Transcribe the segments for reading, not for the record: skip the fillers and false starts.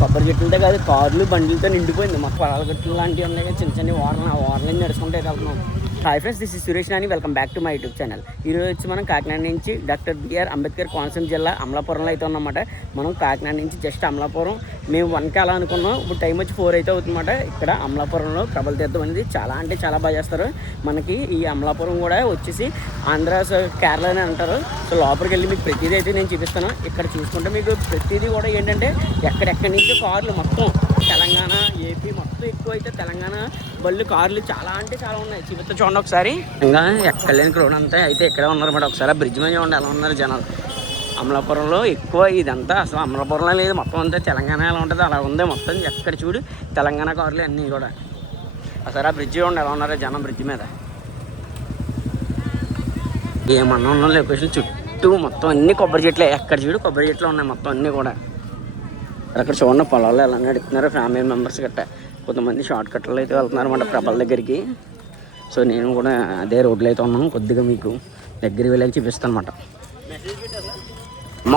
కొబ్బరి చెట్లతో కాదు, కార్లు బండ్లతో నిండిపోయింది. మాకు పొలాల గట్లు లాంటివి ఉన్నాయి కదా, చిన్న చిన్న ఓడలు, ఆ ఓడలని నడుచుకుంటే వెళ్తున్నాం. Hi friends, this is Suresh Nani. Welcome back to my YouTube channel. ఈరోజు వచ్చి మనం కాకినాడ నుంచి డాక్టర్ బిఆర్ అంబేద్కర్ కోనసీమ జిల్లా అమలాపురంలో అయితే ఉన్నమాట. మనం కాకినాడ నుంచి జస్ట్ అమలాపురం మేము 1కి అలా అనుకున్నాం. ఇప్పుడు టైం వచ్చి 4 అయితే అవుతుందన్నమాట. ఇక్కడ అమలాపురంలో ప్రభల తీర్థం అనేది చాలా అంటే చాలా బాగా చేస్తారు. మనకి ఈ అమలాపురం కూడా వచ్చేసి ఆంధ్ర కేరళ అని అంటారు. సో లోపలికి వెళ్ళి మీకు ప్రతిదీ అయితే నేను చూపిస్తాను. ఇక్కడ చూసుకుంటే మీకు ప్రతిదీ కూడా ఏంటంటే ఎక్కడెక్కడి నుంచి కార్లు మొత్తం తెలంగాణ, ఏపీ మొత్తం ఎక్కువ అయితే తెలంగాణ బళ్ళు, కార్లు చాలా అంటే చాలా ఉన్నాయి. చూపిస్తా చూడండి ఒకసారి. ఇంకా ఎక్కడ లేని క్రౌడ్ అంతా అయితే ఇక్కడే ఉన్నారన్నమాట. ఒకసారి బ్రిడ్జ్ మీద చూడండి ఎలా ఉన్నారు జనాలు. అమలాపురంలో ఎక్కువ ఇదంతా అసలు అమలాపురంలో లేదు, మొత్తం అంతా తెలంగాణ ఎలా ఉంటుంది అలా ఉంది మొత్తం. ఎక్కడ చూడు తెలంగాణ కార్లు అన్నీ కూడా. ఒకసారి ఆ బ్రిడ్జ్ చూడండి ఎలా ఉన్నారో జనం బ్రిడ్జ్ మీద. ఏమన్నా ఉన్న లొకేషన్ చుట్టూ మొత్తం అన్ని కొబ్బరి చెట్లే. ఎక్కడ చూడు కొబ్బరి చెట్లు ఉన్నాయి మొత్తం అన్నీ కూడా. అక్కడ చూడండి పొలాల్లో ఎలా నడుపుతున్నారు ఫ్యామిలీ మెంబర్స్ గట్ట. కొంతమంది షార్ట్ కట్లో అయితే వెళ్తున్నారు అన్నమాట ప్రభల దగ్గరికి. సో నేను కూడా అదే రోడ్లో అయితే ఉన్నాను. కొద్దిగా మీకు దగ్గరికి వెళ్ళి చూపిస్తాను అనమాట.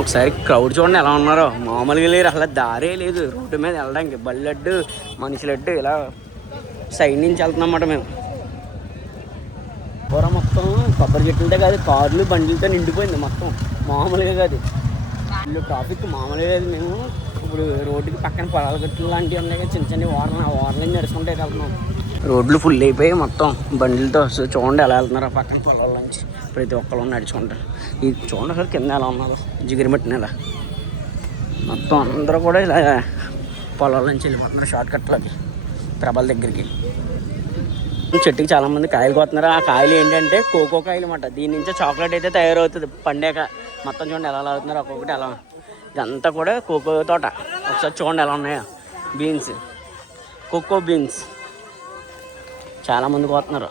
ఒకసారి క్రౌడ్ చూడండి ఎలా ఉన్నారో, మామూలుగా లేరు అసలు. దారే లేదు రోడ్డు మీద వెళ్ళడానికి. బళ్ళడ్డు మనుషులడ్డు ఇలా సైడ్ నుంచి వెళ్తున్నామన్నమాట మేము. పూర మొత్తం కొబ్బరి చెట్లతో కాదు, కార్లు బండ్లతో నిండిపోయింది మొత్తం. మామూలుగా కాదు, ఇల్లు ట్రాఫిక్ మామూలుగా లేదు. మేము ఇప్పుడు రోడ్డుకి పక్కన పొలాల గట్లు లాంటివి ఉన్నాయి కదా, చిన్న చిన్న ఓడలు, ఆ ఓడలని నడుచుకుంటే వెళ్తున్నాం. రోడ్లు ఫుల్ అయిపోయి మొత్తం బండ్లతో. సో చూడండి ఎలా వెళ్తున్నారు ఆ పక్కన పొలాల నుంచి ప్రతి ఒక్కరు నడుచుకుంటారు. ఈ చూడండి అసలు కింద ఎలా ఉన్నారు, జిగిరిమెట్టిన ఇలా మొత్తం అందరూ కూడా ఇలా పొలాల నుంచి వెళ్ళిపోతున్నారు షార్ట్ కట్లోకి ప్రభల దగ్గరికి. చెట్టుకి చాలామంది కాయలు కోతున్నారు. ఆ కాయలు ఏంటంటే కోకో కాయలు అన్నమాట. దీని నుంచే చాక్లెట్ అయితే తయారవుతుంది పండాక. మొత్తం చూడండి ఎలా అవుతున్నారు ఒక్కొక్కటి ఎలా. ఇదంతా కూడా కోకో తోట. ఒకసారి చూడండి ఎలా ఉన్నాయో బీన్స్, కోకో బీన్స్. చాలామంది కోతున్నారు.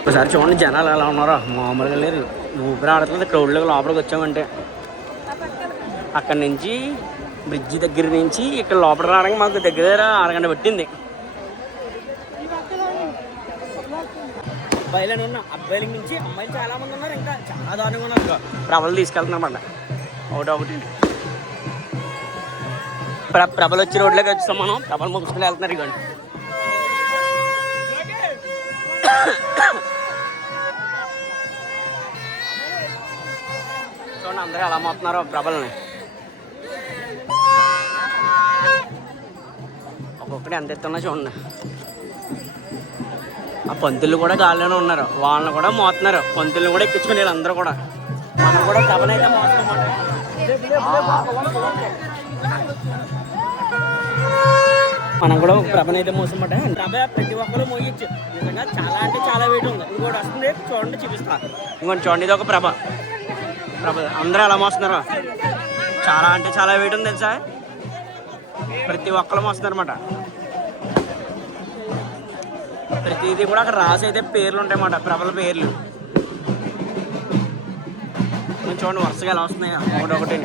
ఒకసారి చూడండి జనాలు ఎలా ఉన్నారో, మామూలుగా లేరు. ఊపిరి ఆడుతుంది. క్రౌడ్లోకి లోపలికి వచ్చామంటే అక్కడి నుంచి బ్రిడ్జి దగ్గర నుంచి ఇక్కడ లోపల రావడానికి మాకు దగ్గర అరగంట పట్టింది. అబ్బాయిలని ఉన్న అబ్బాయిల నుంచి అమ్మాయిలు చాలామంది ఉన్నారు. ఇంకా చాలా దారుణంగా ఉన్నారు. ప్రభలు తీసుకెళ్తున్నమాట ఒకటి. ప్రభలు వచ్చి రోడ్లోకి వచ్చాం మనం. ప్రభలు ముగ్గులు వెళ్తున్నారు. ఇవ్వండి చూడండి అందరూ ఎలా మోతున్నారో ప్రభల్ని. ఒక్కొక్కటి ఎంత ఎత్తున్నా చూడండి. ఆ పంతులు కూడా గాల్లోనే ఉన్నారు. వాళ్ళని కూడా మోతున్నారు. పంతుల్ని కూడా ఎక్కించుకుని అందరూ కూడా. మనం కూడా ప్రభనైతే మోస్తున్నాం. మనం కూడా ప్రభనైతే మోసమాట. ప్రభ ప్రతి ఒక్కరు మోయచ్చు. నిజంగా చాలా అంటే చాలా వెయిట్ ఉంది. ఇంకోటి వస్తుంది చూడండి చూపిస్తా. ఇంకోటి చూడండి, ఇది ఒక ప్రభ. అందరూ ఎలా మోస్తున్నారు. చాలా అంటే చాలా వెయిట్ ఉంది తెలుసా. ప్రతి ఒక్కరు మోస్తున్నారు అనమాట. ప్రతిదీ కూడా అక్కడ రాసి అయితే పేర్లు ఉంటాయి అన్నమాట, ప్రభల పేర్లు. చూడండి వరుసగా ఎలా వస్తున్నాయి ఒకటి.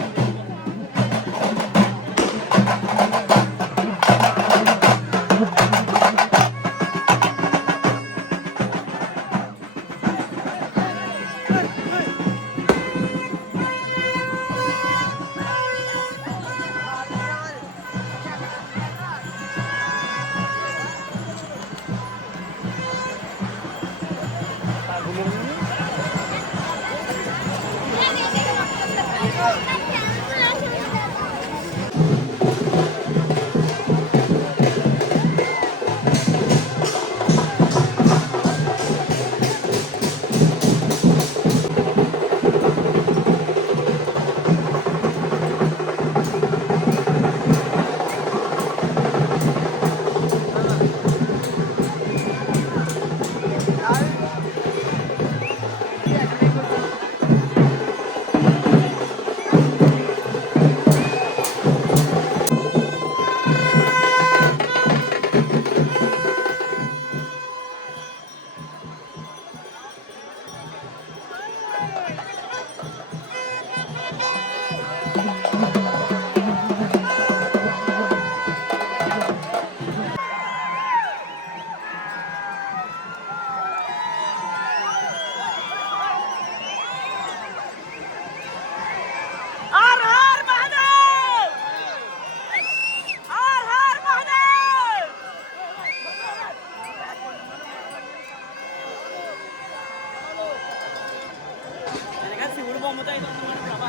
శివుడు బొమ్మతో అయితే ఉందన్నమాట ప్రభ.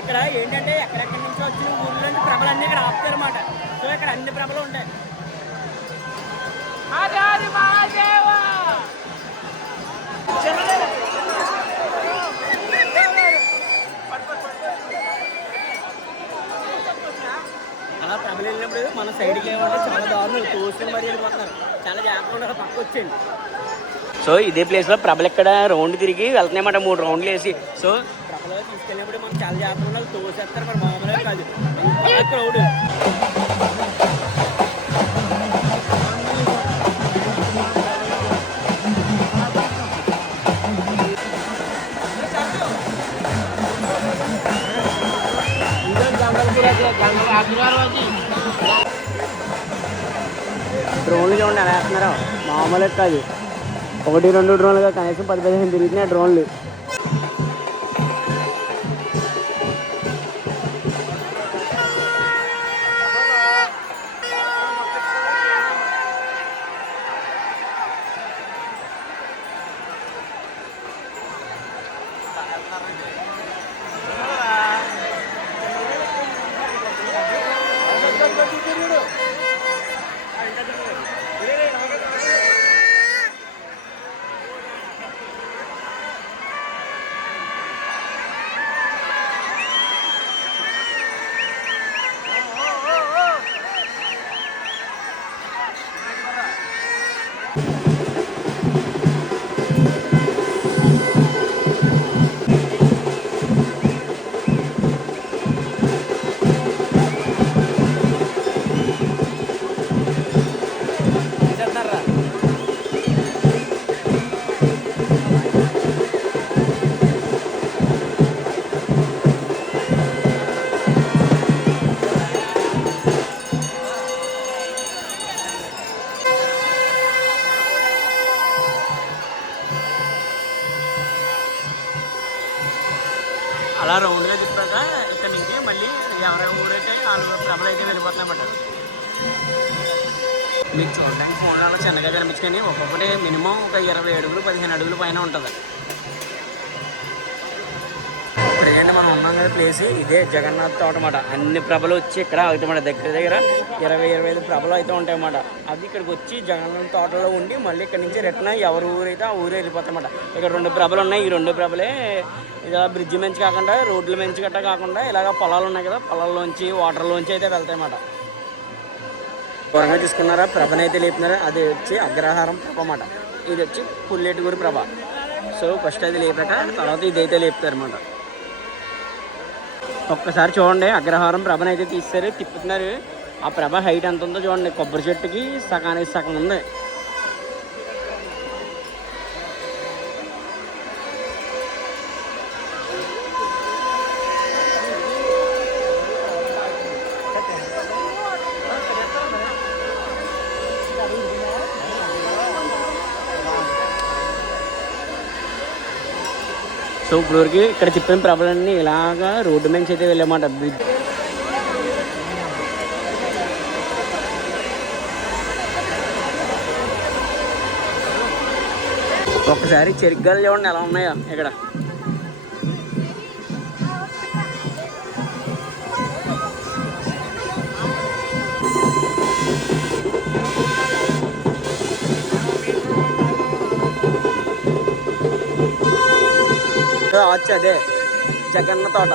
ఇక్కడ ఏంటంటే ఎక్కడెక్కడి నుంచి వచ్చిన ఊర్లోంచి ప్రభలన్నీ ఇక్కడ ఆపుతారన్నమాట. సో ఇక్కడ అన్ని ప్రభలు ఉంటాయి. అలా ప్రభలు వెళ్ళినప్పుడు మన సైడ్కి ఏమంటే చాలా దారుణం తోసుకొని మరీ వెళ్ళిపోతున్నారు. చాలా జాగ్రత్తగా పక్క వచ్చేయండి. సో ఇదే ప్లేస్లో ప్రభలు ఇక్కడ రౌండ్ తిరిగి వెళ్తున్నాయన్నమాట, 3 రౌండ్లు వేసి. సో ప్రభలు తీసుకెళ్ళినప్పుడు మనం చాలా జాగ్రత్తగా తోసేస్తారు మరి, మామూలుగా కాదు క్రౌడ్. డ్రోన్లు చూడండి ఎలా వేస్తున్నారో, మామూలుగా కాదు. 1-2 డ్రోన్లుగా కనీసం 10-15 తిరుగుతున్నాయి డ్రోన్లు. అలా రౌండ్గా తిప్పాక ఇక్కడ నుంచి మళ్ళీ ఎవరైనా ఊరైతే వాళ్ళు ప్రభలు అయితే వెళ్ళిపోతున్నాయన్నమాట. మీకు చూడడానికి ఫోన్లో అలా చిన్నగా కనిపించుకొని ఒక్కొక్కటి మినిమం ఒక 20 అడుగులు 15 అడుగుల పైన ఉంటుంది. ప్రజెంట్ మనం ఉన్నాం కదా ప్లేస్ ఇదే జగన్నాథ్ తోట అన్నమాట. అన్ని ప్రభలు వచ్చి ఇక్కడ అవుతాయన్నమాట. దగ్గర దగ్గర 20-25 ప్రభలు అయితే ఉంటాయన్నమాట. అవి ఇక్కడికి వచ్చి జగన్నాథ్ తోటలో ఉండి మళ్ళీ ఇక్కడ నుంచి రిటర్న్ ఎవరు ఊరైతే ఆ ఊరే వెళ్ళిపోతాయన్నమాట. ఇక్కడ 2 ప్రభలు ఉన్నాయి. ఈ 2 ప్రభలే ఇలా బ్రిడ్జి మంచి కాకుండా రోడ్ల మంచి గట్ట కాకుండా ఇలాగ పొలాలు ఉన్నాయి కదా, పొలాల్లోంచి వాటర్లోంచి అయితే వెళ్తాయన్నమాట. త్వరగా తీసుకున్నారా ప్రభను అయితే లేపుతున్నారా, అది వచ్చి అగ్రహారం ప్రభ అన్నమాట. ఇది వచ్చి పుల్లేటిగూరు ప్రభ. సో ఫస్ట్ అది లేపాక తర్వాత ఇదైతే లేపుతారన్నమాట. ఒక్కసారి చూడండి, అగ్రహారం ప్రభను అయితే తీస్తారు, తిప్పుతున్నారు. ఆ ప్రభ హైట్ ఎంత ఉందో చూడండి, కొబ్బరి చెట్టుకి సగానికి సగం ఉంది. సో ఇప్పటివరకు ఇక్కడ చెప్పిన ప్రభలన్నీ ఇలాగా రోడ్డు నుంచి అయితే వెళ్ళామాట. బ్రిడ్జ్ ఒక్కసారి చెరిగ్గాలు చూడండి ఎలా ఉన్నాయో ఇక్కడ. వచ్చి అదే జగన్న తోట.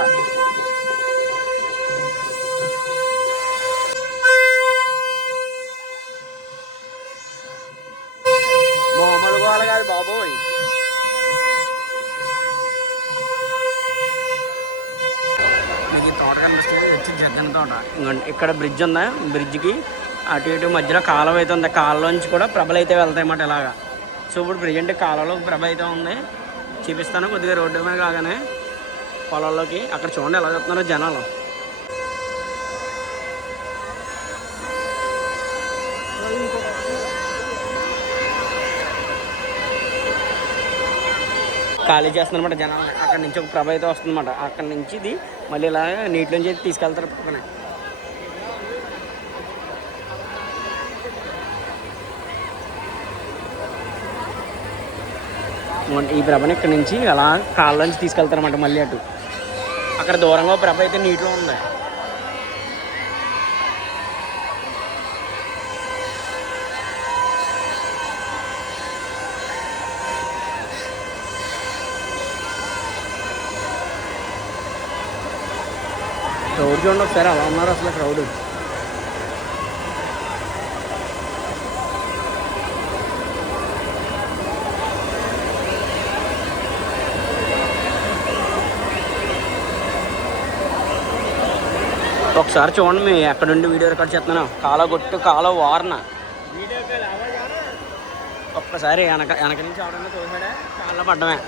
మామూలు గోల కాదు బాబోయ్. మీకు ఈ తోట కనిపిస్తుంది వచ్చి జగన్న తోట. ఇక్కడ బ్రిడ్జ్ ఉందా, బ్రిడ్జ్కి అటు ఇటు మధ్యలో కాలువ అయితే ఉంది. కాలువలోంచి కూడా ప్రభలు అయితే వెళ్తాయి అన్నమాట ఇలాగా. సో ఇప్పుడు ప్రజెంట్ కాలువలో ప్రభ అయితే ఉంది, చూపిస్తాను. కొద్దిగా రోడ్డు మీద కాగానే పొలాల్లోకి అక్కడ చూడండి ఎలా చెప్తున్నారో జనాలు. ఖాళీ చేస్తుందన్నమాట జనాలు. అక్కడ నుంచి ఒక ప్రభ అయితే వస్తుందన్నమాట. అక్కడ నుంచి ఇది మళ్ళీ ఇలా నీటిలోంచి తీసుకెళ్తారు పక్కనే. ఈ ప్రభని ఇక్కడ నుంచి అలా కాళ్ళలోంచి తీసుకెళ్తారన్నమాట మళ్ళీ అటు. అక్కడ దూరంగా ప్రభ అయితే నీటిలో ఉంది. క్రౌడ్ చూడండి ఒకసారి అలా ఉన్నారు అసలు క్రౌడ్. ఒకసారి చూడండి, మీ ఎక్కడ నుండి వీడియో రికార్డ్ చేస్తున్నాను. కాలో కొట్టు కాలో వారన ఒక్కసారి వెనక నుంచి అవడమే తోసాడే కాళ్ళ పడ్డమే.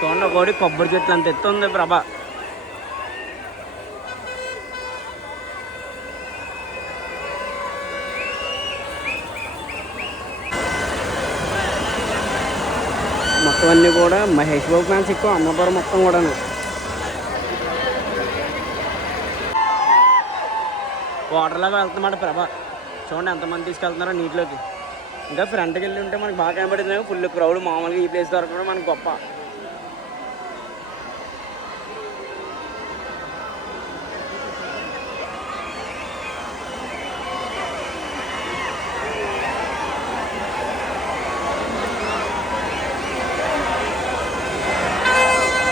చూడండి ఒకటి కొబ్బరి చెట్లు అంత ఎత్తు ఉంది ప్రభ. మొత్తం అన్నీ కూడా మహేష్ బాబు ఫ్యాన్స్ ఎక్కువ, అమ్మవారు మొత్తం కూడాను. వాటర్లాగా వెళ్తున్నమాట ప్రభ. చూడండి ఎంతమంది తీసుకెళ్తున్నారో నీటిలోకి. ఇంకా ఫ్రంట్కి వెళ్ళి ఉంటే మనకు బాగా కనబడింది. Full crowd. మామూలుగా ఈ ప్లేస్ దొరకడం మనకు గొప్ప.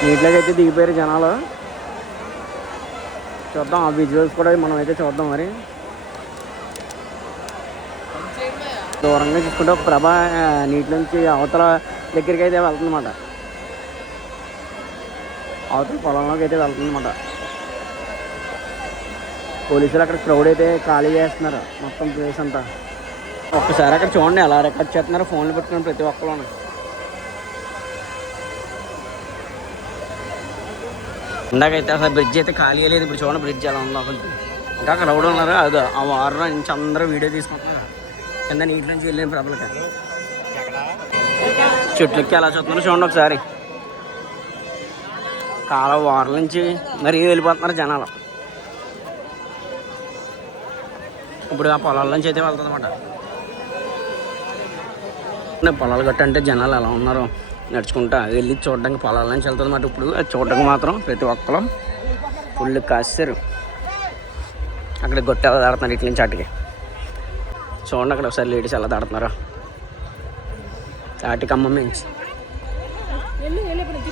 నీటిలోకి అయితే దిగిపోయారు జనాలు. చూద్దాం ఆ విజువల్స్ కూడా మనం అయితే చూద్దాం. మరి దూరంగా చూసుకుంటే ఒక ప్రభ నీటి నుంచి అవతల దగ్గరికి అయితే వెళ్తుందన్నమాట. అవతల పొలంలోకి అయితే వెళ్తుందన్నమాట. పోలీసులు అక్కడ క్రౌడ్ అయితే ఖాళీ చేస్తున్నారు మొత్తం ప్లేస్ అంతా. ఒక్కసారి అక్కడ చూడండి ఎలా రికార్డ్ చేస్తున్నారు ఫోన్లు పెట్టుకుని ప్రతి ఒక్కరు. ఇందాకైతే అసలు బ్రిడ్జ్ అయితే ఖాళీ లేదు. ఇప్పుడు చూడండి బ్రిడ్జ్ ఎలా ఉందో కొంచెం. ఇంకా క్రౌడ్ ఉన్నారు. అది ఆ వారం నుంచి అందరూ వీడియో తీసుకుంటున్నారు కింద నీటి నుంచి వెళ్ళిన ప్రభలకి. చెట్లకి ఎలా చూస్తున్నారు చూడండి ఒకసారి. కాల వారం నుంచి మరీ వెళ్ళిపోతున్నారు జనాలు. ఇప్పుడు ఆ పొలాల నుంచి అయితే వెళ్తుంది అన్నమాట. పొలాలు గట్ట అంటే జనాలు ఎలా ఉన్నారో నడుచుకుంటా వెళ్ళి చూడడానికి పొలాల నుంచి వెళ్తుంది అన్నమాట. ఇప్పుడు అది చూడడానికి మాత్రం ప్రతి ఒక్కరు ఫుల్ కాస్తారు. అక్కడ గొట్టె ఎలా దాడుతున్నారు ఇట్ల నుంచి అటుకి. చూడండి అక్కడ ఒకసారి లేడీస్ ఎలా దాడుతున్నారు తాటి కమ్మం నుంచి.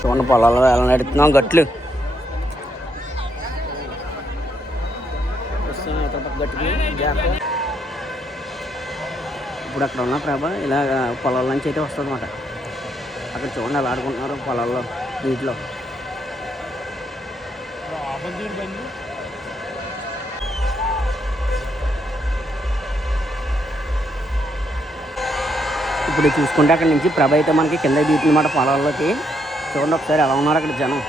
చూడండి పొలాల్లో ఎలా నడుతున్నాం గట్లు. గట్టుకి ఇప్పుడు అక్కడ ఉన్న ప్రభ ఇలా పొలాల నుంచి అయితే వస్తుంది అన్నమాట. అక్కడ చూడండి అలా ఆడుకుంటున్నారు పొలాల్లో నీటిలో. ఇప్పుడు చూసుకుంటే అక్కడ నుంచి ప్రభ అయితే మనకి కింద దిగుతుందన్నమాట పొలాల్లోకి. చూడండి ఒకసారి ఎలా ఉన్నారు అక్కడ జనం.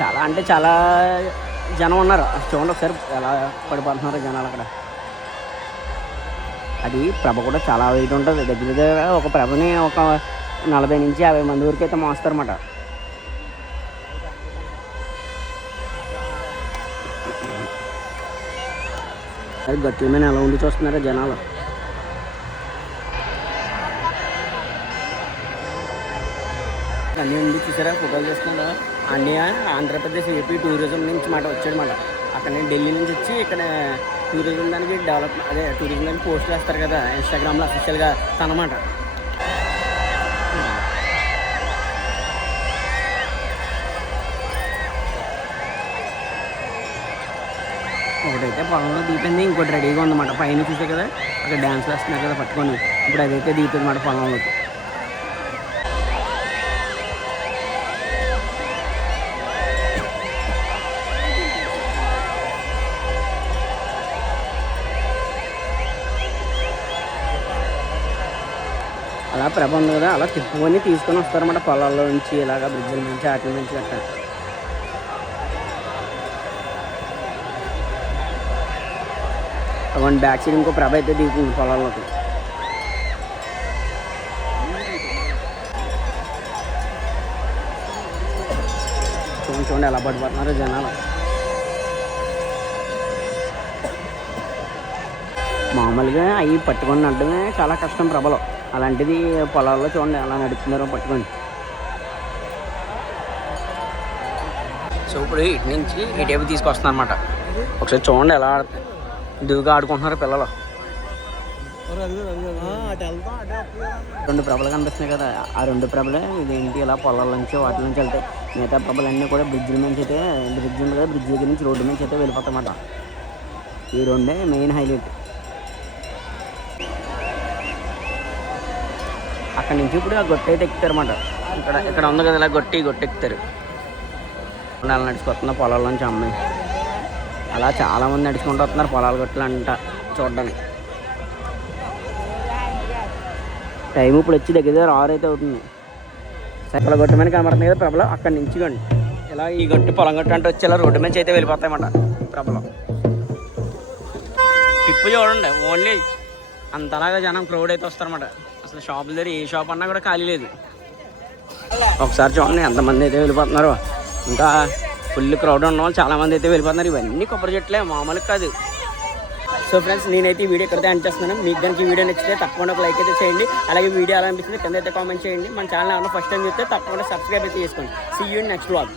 చాలా అంటే చాలా జనం ఉన్నారు. చూడండి ఒకసారి ఎలా పడిపోతున్నారు జనాలు అక్కడ. అది ప్రభ కూడా చాలా వెయిట్ ఉంటుంది. దగ్గర దగ్గర ఒక ప్రభని ఒక 40 నుంచి 50 మంది వరకు అయితే మోస్తారన్నమాట. అది గట్ల మీద ఎలా ఉండి చూస్తున్నారు జనాలు. అన్నీ ఉండి చూసారా ఫోటోలు చేస్తున్నారు. అన్నీ ఆంధ్రప్రదేశ్ ఏపీ టూరిజం నుంచి మాట వచ్చాడన్నమాట. అక్కడ నేను ఢిల్లీ నుంచి వచ్చి ఇక్కడ టూరిజం దానికి టూరిజం దానికి పోస్ట్ వేస్తారు కదా ఇన్స్టాగ్రామ్లో అఫీషియల్గా తనమాట. ఒకటైతే పొలంలో దిగిపోయింది, ఇంకోటి రెడీగా ఉందన్నమాట. పైన చూసే కదా అక్కడ డ్యాన్స్ వేస్తున్నారు కదా పట్టుకొని, ఇప్పుడు అదైతే దిగుతుంది మాట పొలంలోకి. అలా ప్రభ ఉంది కదా, అలా తిప్పుకొని తీసుకొని వస్తారన్నమాట పొలాల్లో నుంచి, ఇలాగ బ్రిడ్జిల నుంచి వాటి నుంచి గట్ట. వన్ బ్యాక్ సైడ్ ఇంకో ప్రభ అయితే దిగుతుంది పొలాల్లోకి. చూడండి ఎలా పడిపోతున్నారు జనాలు. మామూలుగా అవి పట్టుకొని నడడమే చాలా కష్టం ప్రభలో, అలాంటిది పొలాల్లో చూడండి అలా నడుపుతున్నారో పట్టుకొని. సో ఇప్పుడు ఇటు నుంచి ఇటువైపు తీసుకొస్తున్నారు అనమాట. ఒకసారి చూడండి ఎలా దిగుగా ఆడుకుంటున్నారు పిల్లలు. 2 ప్రభలు కనిపిస్తున్నాయి కదా, ఆ 2 ప్రభలే ఇదేంటి ఇలా పొలాల నుంచి వాటి నుంచి వెళ్తాయి. మిగతా ప్రభలన్నీ కూడా బ్రిడ్జిల నుంచి అయితే, బ్రిడ్జ్ ఉంది కదా, బ్రిడ్జ్ దగ్గర నుంచి రోడ్డు నుంచి అయితే వెళ్ళిపోతాయన్నమాట. ఈ 2 మెయిన్ హైలైట్. అక్కడి నుంచి ఇప్పుడు ఆ గొట్టె అయితే ఎక్కుతారు అన్నమాట. ఇక్కడ ఉంది కదా ఇలా గొట్టి ఎక్కుతారు. అలా నడుచుకొస్తున్న పొలాల నుంచి అమ్మాయి. అలా చాలామంది నడుచుకుంటూ వస్తున్నారు పొలాల గొట్టలు అంట చూడడానికి. టైం ఇప్పుడు వచ్చి దగ్గర 6 అయితే అవుతుంది. సకల గొట్టు మీద కనబడుతుంది కదా ప్రభలో, అక్కడి నుంచి కండి ఇలా ఈ గట్టు పొలం గట్టు అంటే వచ్చి ఇలా రోడ్డు మీద అయితే వెళ్ళిపోతాయన్నమాట ప్రభలో. టిప్పు చూడండి, ఓన్లీ అంతలాగా జనం క్రౌడ్ అయితే వస్తారన్నమాట. అసలు షాపుల దగ్గర ఏ షాప్ అన్నా కూడా ఖాళీ లేదు. ఒకసారి చూడండి ఎంతమంది అయితే వెళ్ళిపోతున్నారు. ఇంకా ఫుల్ క్రౌడ్ ఉన్న వాళ్ళు చాలామంది అయితే వెళ్ళిపోతున్నారు. ఇవన్నీ కొబ్బరి చెట్లే, మామూలు కాదు. సో ఫ్రెండ్స్, నేనైతే ఈ వీడియో ఇక్కడైతే ఎండ్ చేస్తున్నాను. మీకు కనుక ఈ వీడియో నచ్చితే తప్పకుండా ఒక లైక్ అయితే చేయండి. అలాగే వీడియో ఎలా అనిపిస్తుంది కింద అయితే కామెంట్ చేయండి. మన ఛానల్ ఏమన్నా ఫస్ట్ టైం చూస్తే తప్పకుండా సబ్స్క్రైబ్ అయితే చేసుకోండి. See you in next vlog.